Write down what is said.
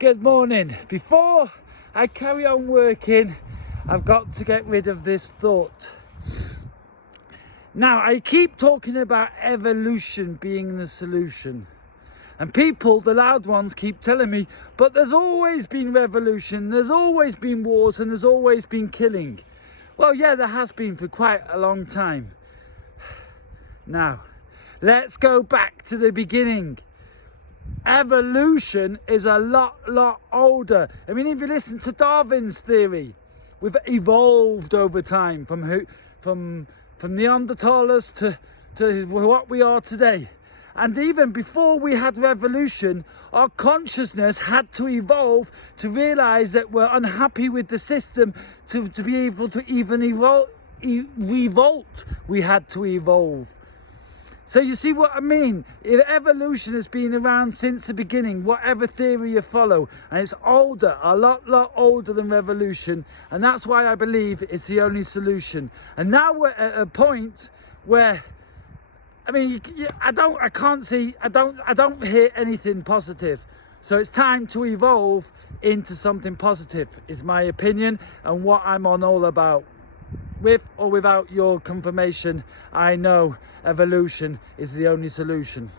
Good morning. Before I carry on working, I've got to get rid of this thought. Now, I keep talking about evolution being the solution. And people, the loud ones, keep telling me, but there's always been revolution, there's always been wars, and there's always been killing. Well, yeah, there has been for quite a long time. Now, let's go back to the beginning. Evolution is a lot older. I mean, if you listen to Darwin's theory, we've evolved over time from Neanderthals to what we are today. And even before we had revolution, our consciousness had to evolve to realize that we're unhappy with the system. To be able to even revolt, we had to evolve. So you see what I mean? If evolution has been around since the beginning, whatever theory you follow, and it's older, a lot older than revolution, and that's why I believe it's the only solution. And now we're at a point where, I mean, I don't hear anything positive. So it's time to evolve into something positive, is my opinion, and what I'm on all about. With or without your confirmation, I know evolution is the only solution.